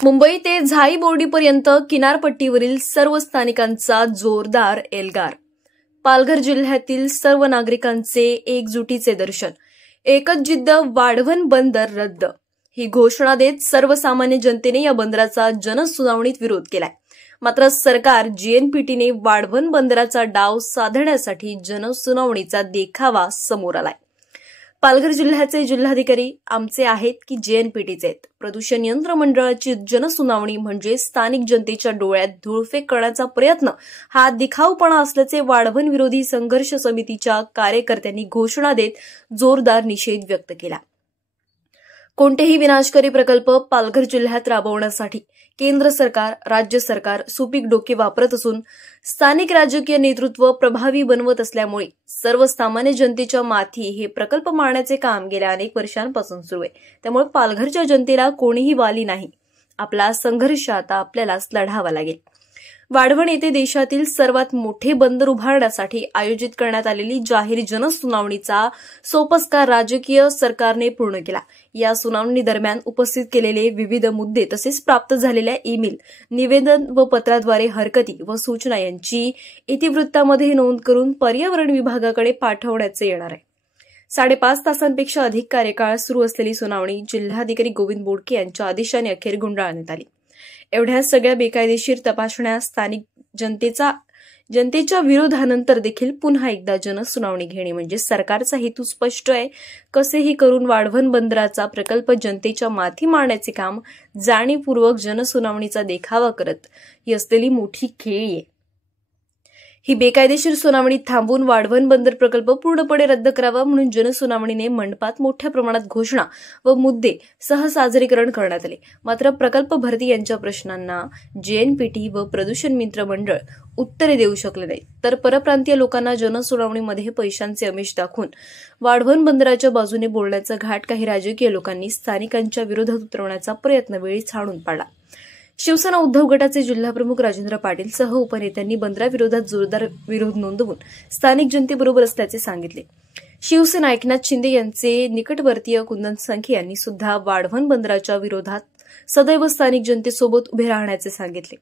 मुंबई ते झाई बोर्डीपर्यंत किनारपट्टीवरील सर्व स्थानिकांचा जोरदार एल्गार. पालघर जिल्ह्यातील सर्व नागरिकांचे एकजुटीचे दर्शन. एकच जिद्द, वाढवण बंदर रद्द. ही घोषणा देत सर्वसामान्य जनतेने या बंदराचा जनसुनावणीत विरोध केलाय. मात्र सरकार जीएनपीटीने वाढवण बंदराचा डाव साधण्यासाठी जनसुनावणीचा देखावा समोर आलाय. पालघर जिल्ह्याचे जिल्हाधिकारी आमचे आहेत की जेएनपीटीचे आहेत. प्रदूषण नियंत्रण मंडळाची जनसुनावणी म्हणजे स्थानिक जनतेच्या डोळ्यात धूळफेक करण्याचा प्रयत्न, हा दिखाऊपणा असल्याचे वाढवण विरोधी संघर्ष समितीच्या कार्यकर्त्यांनी घोषणा देत जोरदार निषेध व्यक्त केला. कोणतेही विनाशकारी प्रकल्प पालघर जिल्ह्यात राबवण्यासाठी केंद्र सरकार, राज्य सरकार सुपीक डोके वापरत असून स्थानिक राजकीय नेतृत्व प्रभावी बनवत असल्यामुळे सर्वसामान्य जनतेच्या माथी हे प्रकल्प मारण्याचे काम गेल्या अनेक वर्षांपासून सुरू आहे. त्यामुळे पालघरच्या जनतेला कोणीही वाली नाही. आपला संघर्ष आता आपल्यालाच लढावा लागेल. वाढवण येथे देशातील सर्वात मोठे बंदर उभारण्यासाठी आयोजित करण्यात आलेली जाहीर जनसुनावणीचा सोपस्कार राजकीय सरकारने पूर्ण केला. या सुनावणी दरम्यान उपस्थित केलेले विविध मुद्दे तसेच प्राप्त झालेल्या ईमेल, निवेदन व पत्राद्वारे हरकती व सूचना यांची इतिवृत्तामध्ये नोंद करून पर्यावरण विभागाकडे पाठवण्याचे येणार आहे. 5.5 तासांपेक्षा अधिक कार्यकाळ सुरू असलेली सुनावणी जिल्हाधिकारी गोविंद बोडके यांच्या आदेशाने अखेर गुंडाळण्यात आली. एवढ्या सगळ्या बेकायदेशीर तपासण्या, स्थानिक जनतेच्या विरोधानंतर देखील पुन्हा एकदा जनसुनावणी घेणे म्हणजे सरकारचा हेतू स्पष्ट आहे. कसेही करून वाढवण बंदराचा प्रकल्प जनतेच्या माथी मारण्याचे काम जाणीवपूर्वक जनसुनावणीचा देखावा करत ही असलेली मोठी खेळी आहे. ही बेकायदेशीर सुनावणी थांबवून वाढवण बंदर प्रकल्प पूर्णपणे रद्द करावा म्हणून जनसुनावणीने मंडपात मोठ्या प्रमाणात घोषणा व मुद्दे सह सादरीकरण करण्यात आले. मात्र प्रकल्प भरती यांच्या प्रश्नांना जेएनपीटी व प्रदूषण मित्र मंडळ उत्तरे देऊ शकले नाही. तर परप्रांतीय लोकांना जनसुनावणीमध्ये पैशांचे आमिष दाखवून वाढवण बंदराच्या बाजूने बोलण्याचा घाट काही राजकीय लोकांनी स्थानिकांच्या विरोधात उतरवण्याचा प्रयत्न वेळीच हाणून पाडला. शिवसेना उद्धव गटाचे जिल्हाप्रमुख राजेंद्र पाटील सह उपनेत्यांनी बंदराविरोधात जोरदार विरोध नोंदवून स्थानिक जनतेबरोबर असल्याचे सांगितले. शिवसेना एकनाथ शिंदे यांचे निकटवर्तीय कुंदन संखे यांनी सुद्धा वाढवण बंदराच्या विरोधात सदैव स्थानिक जनतेसोबत उभे राहण्याचे सांगितले.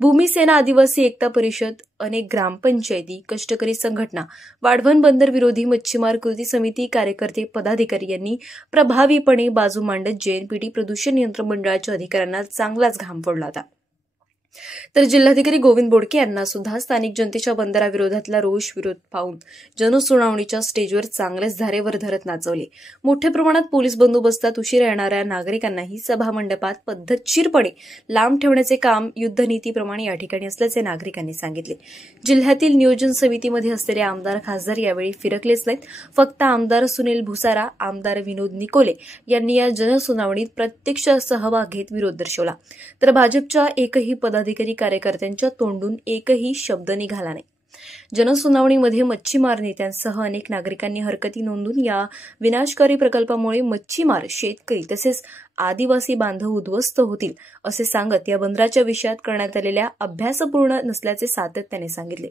भूमिसेना, आदिवासी एकता परिषद, अनेक ग्रामपंचायती, कष्टकरी संघटना, वाढवण बंदर विरोधी मच्छीमार कृती समिती कार्यकर्ते, पदाधिकारी यांनी प्रभावीपणे बाजू मांडत जेएनपीटी प्रदूषण नियंत्रण मंडळाच्या अधिकाऱ्यांना चांगलाच घाम फोडला होता. तर जिल्हाधिकारी गोविंद बोडके यांना सुद्धा स्थानिक जनतेच्या बंदराविरोधातला रोष विरोध पाहून जनसुनावणीच्या स्टेजवर चांगलेच धारेवर धरत नाचवले. मोठ्या प्रमाणात पोलीस बंदोबस्तात उशिरा येणाऱ्या नागरिकांनाही सभामंडपात पद्धतशीरपणे लांब ठेवण्याचे काम युद्धनीतीप्रमाणे या ठिकाणी असल्याचे नागरिकांनी सांगितले. जिल्ह्यातील नियोजन समितीमध्ये असलेले आमदार, खासदार यावेळी फिरकलेच नाहीत. फक्त आमदार सुनील भुसारा, आमदार विनोद निकोले यांनी या जनसुनावणीत प्रत्यक्ष सहभाग घेत विरोध दर्शवला. तर भाजपच्या एकही पदाधिकारी, कार्यकर्त्यांच्या तोंडून एकही शब्द निघाला नाही. जनसुनावणीमध्ये मच्छीमार नेत्यांसह अनेक नागरिकांनी हरकती नोंदवून या विनाशकारी प्रकल्पामुळे मच्छीमार, शेतकरी तसेच आदिवासी बांधव उद्ध्वस्त होतील असे सांगत या बंदराच्या विषयात करण्यात आलेल्या अभ्यासपूर्ण नसल्याचे सातत्याने सांगितले.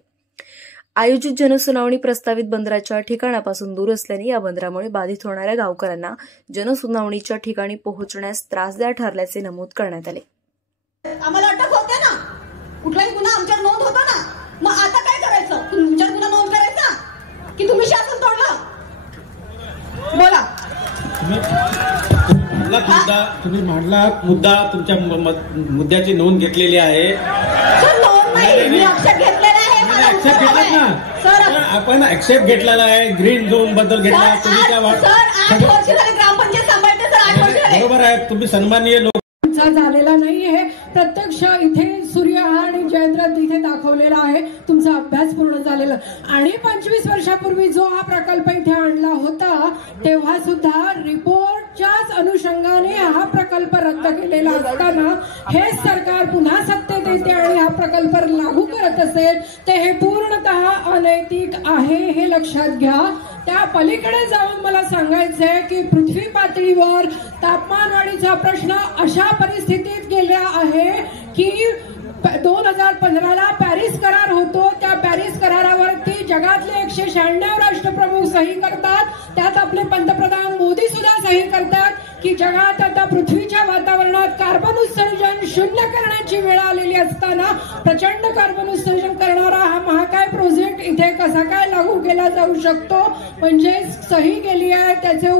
आयोजित जनसुनावणी प्रस्तावित बंदराच्या ठिकाणापासून दूर असल्याने या बंदरामुळे बाधित होणाऱ्या गावकऱ्यांना जनसुनावणीच्या ठिकाणी पोहोचण्यास त्रासदायक ठरल्याचे नमूद करण्यात आले. आम्हाला अटक होते ना, कुठलाही गुन्हा आमच्यावर नोंद होतो ना, मग आता काय करायचं? तुमच्यावर गुन्हा नोंद करायचा की तुम्ही शासन तोडलं? बोला. तुम्ही मांडला मुद्दा, तुमच्या मुद्द्याची नोंद घेतलेली आहे. सर नोंद नाही, मी आक्षेप घेतलेला आहे. आक्षेप घेतलात ना सर, आपण आक्षेप घेतलेला आहे. ग्रीन झोन बद्दल घेतला तुम्ही. त्या 8 वर्ष झाले ग्रामपंचायत सांभाळते सर. 8 वर्ष झाले. बरोबर आहे, तुम्ही सन्माननीय लोक झालेला नाहीये. प्रत्यक्ष इथे सूर्य आणि जयद्रथ इथे दाखवलेला आहे. तुमचा अभ्यास पूर्ण झालेला. आणि 25 वर्षापूर्वी जो हा प्रकल्प इथे आणला होता तेव्हा सुद्धा रिपोर्टच्याच अनुषंगाने हा प्रकल्प रद्द केलेला असताना हे सरकार पुन्हा सत्तेत येते आणि हा प्रकल्प लागू करत असेल तर हे पूर्णतः अनैतिक आहे, हे लक्षात घ्या. त्या पलीकडे जाऊन मला सांगायचंय की पृथ्वी पातळीवर तापमानवाढीचा प्रश्न अशा परिस्थितीत गेला आहे की 2015ला पॅरिस करार होतो. त्या पॅरिस करारावरती जगातले 196 राष्ट्रप्रमुख सही करतात. त्यात आपले पंतप्रधान मोदी सुद्धा सही करतात की जगात आता पृथ्वीच्या वातावरणात कार्बन उत्सर्जन शून्य करण्याची वेळ आलेली असताना प्रचंड कार्बन उत्सर्जन करणारा हा महाकाय प्रोजेक्ट इथे कसा काय लागू केला जाऊ शकतो? म्हणजे सही केली आहे त्याचे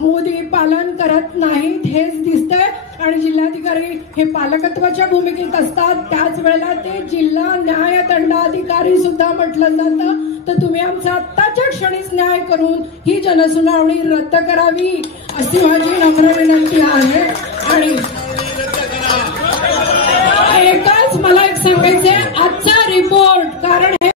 मोदी पालन करत नाहीत हेच दिसतंय. आणि जिल्हाधिकारी हे पालकत्वाच्या भूमिकेत असतात, त्याच वेळेला ते जिल्हा न्याय दंडाधिकारी सुद्धा म्हटलं जातं. तर तुम्ही आमचा आत्ताच्या क्षणीच न्याय करून ही जनसुनावणी रद्द करावी अशी माझी नम्र विनंती आहे. आणि एकच मला एक सांगायचंय, आजचा रिपोर्ट, कारण हे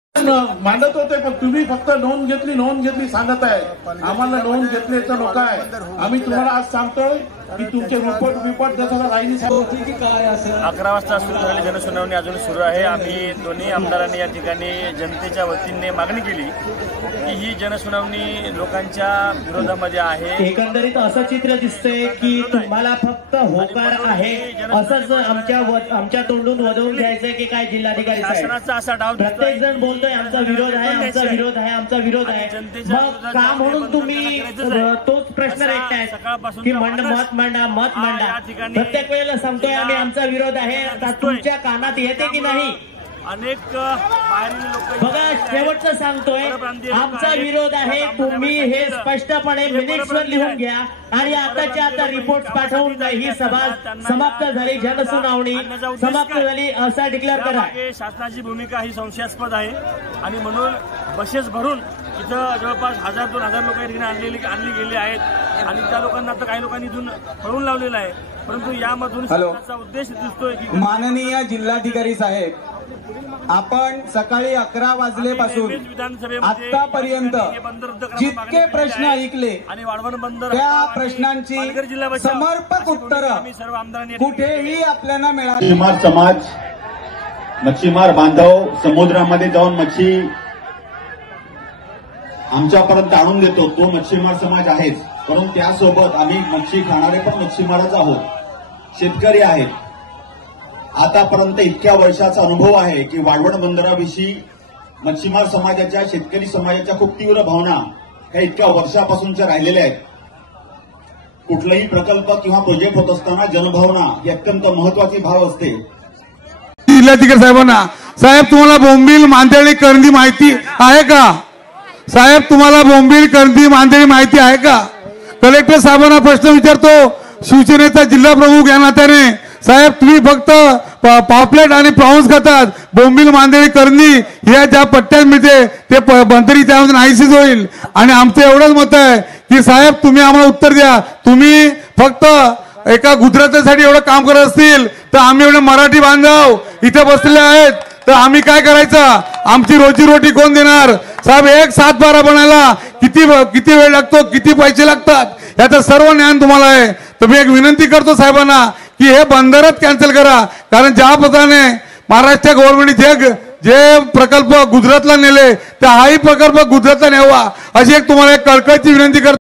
मांडत होते पण तुम्ही फक्त नोंद घेतली सांगत आहे. आम्हाला नोंद घेतल्याचं लोक आहे. आम्ही तुम्हाला आज सांगतोय की तुमचे रिपोर्ट जसं राहिली 11 वाजता सुरू झालेली जनसुनावणी अजून सुरू आहे. आम्ही दोन्ही आमदारांनी या ठिकाणी जनतेच्या वतीने मागणी केली की ही जनसुनावणी लोकांच्या विरोधामध्ये आहे. एकंदरीत असं चित्र दिसतंय की तुम्हाला फक्त होकार आहे असंच आमच्या तोंडून वदवून घ्यायचंय की काय जिल्हाधिकारी शासनाचा असा डाव प्रत्येक जण बोलतोय आमचा विरोध आहे, आमचा विरोध आहे, आमचा विरोध आहे. मग का म्हणून तुम्ही तोच प्रश्न रेटताय की मत मांडा. प्रत्येक वेळेला सांगतोय आम्ही आमचा विरोध आहे, तुमच्या कानात येते की नाही? अनेक बाहेरील लोक बघा, शेवटचं सांगतोय आमचा विरोध आहे. तुम्ही हे स्पष्टपणे मिनिट्सवर लिहून घ्या आणि आताच्या आता रिपोर्ट पाठवून ही सभा समाप्त झाली, जनसुनावणी समाप्त झाली असा डिक्लेअर करा. शासनाची भूमिका ही संशयास्पद आहे आणि म्हणून बसेस भरून इथं जवळपास 1000-2000 लोक आणली गेली आहेत आणि त्या लोकांना आता काही लोकांनी इथून पळवून लावलेलं आहे. परंतु यामधून शासनाचा उद्देश दिसतोय की माननीय जिल्हाधिकारी साहेब, आपण सकाळी 11 वाजलेपासून आतापर्यंत जितके प्रश्न ऐकले त्या प्रश्नांची समर्पक उत्तरं कुठेही आपल्याला मिळाली. मच्छीमार समाज, मच्छीमार बांधव समुद्रामध्ये जाऊन मच्छी आमच्यापर्यंत आणून देतो, तो मच्छीमार समाज आहेच. परंतु त्यासोबत आम्ही मच्छी खाणारे पण मच्छीमारच आहोत, शेतकरी आहेत. आतापर्यंत इतक्या वर्षाचा अनुभव आहे की वाढवण बंदराविषयी मच्छीमार समाजाच्या, शेतकरी समाजाच्या खूप तीव्र भावना ह्या इतक्या वर्षापासूनच्या राहिलेल्या आहेत. कुठलाही प्रकल्प किंवा प्रोजेक्ट होत असताना जनभावना ही अत्यंत महत्वाची भाव असते. जिल्हाधिकारी साहेबांना, साहेब तुम्हाला बोंबील, मांदेळी, करंदी माहिती आहे का? साहेब तुम्हाला बोंबील, करंदी, मांदेळी माहिती आहे का? कलेक्टर साहेबांना प्रश्न विचारतो, शिवसेनेचा जिल्हा प्रमुख या नात्याने. साहेब तुम्ही फक्त पापलेट आणि प्रॉन्स खातात, बोंबील, मांदेळी, करंदी या ज्या पट्ट्यात मिळते ते बंदरी त्यामध्ये नाहीशीच होईल. आणि आमचं एवढंच मत आहे की साहेब तुम्ही आम्हाला उत्तर द्या. तुम्ही फक्त एका गुजरातीसाठी एवढं काम करत असतील तर आम्ही एवढे मराठी बांधव इथे बसलेले आहेत, तर आम्ही काय करायचं? आमची रोजीरोटी कोण देणार? साहेब एक 7-12 बनायला किती वेळ लागतो, किती पैसे लागतात, याचं सर्व ज्ञान तुम्हाला आहे. तर मी एक विनंती करतो साहेबांना की हे बंदरच कॅन्सल करा. कारण ज्या पद्धतीने महाराष्ट्र गव्हर्नमेंटने जे प्रकल्प गुजरातला नेले, तर हाही प्रकल्प गुजरातला न्यावा अशी एक तुम्हाला एक कळकळीची विनंती करतो.